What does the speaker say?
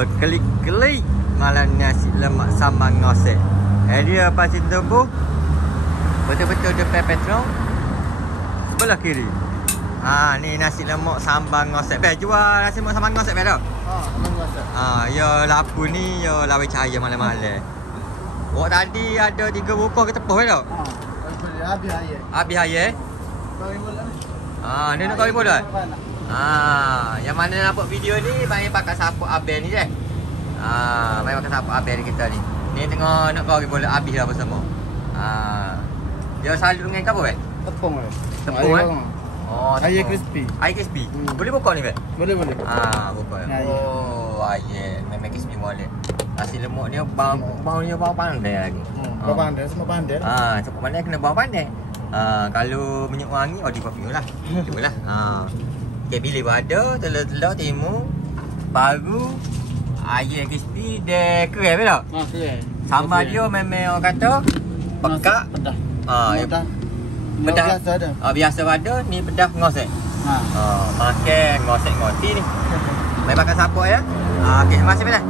berkelik-kelik malam nasi lemak sambal ngosek. Area Pasir Tebu, betul-betul depan petrol, sebelah kiri. Ni nasi lemak sambal ngosek. Jual nasi lemak sambal ngosek dah. Sambal ngosek. Ya lapu ni ya lawe cahaya malam-malam. Awak tadi ada 3 buku ke tepuh dah? Habis air. Habis air? Kau bola ni. Ni nak kau bola. Yang mana nampak video ni mai pakai sapu Abel ni je. Mai pakai sapu Abel kita ni. Ni tengah nak kau bola habis dah bersama. Dia selalu dengan apa Tepung weh. Tepung Air crispy. Air crispy. Boleh buka ni Boleh. buka. Air. Memang crispy boleh. Nasi lemak ni bau ni bau pandai lagi. Bau pandai, semua pandai. Cukup pandai kena bau pandai. Kalau minyak wangi di perfume lah. Cubalah. Okay, pilih ada telur-telur timun, paru, air crispy, dia kering tak? Kering. Sambal dia memang orang kata pekat. Pedas. Pedas biasa ada. Biasa ada, ni pedas ngosek. Makan ngosek ngoti ni. Mai makan sapok ya. Okey, terima kasih Bella.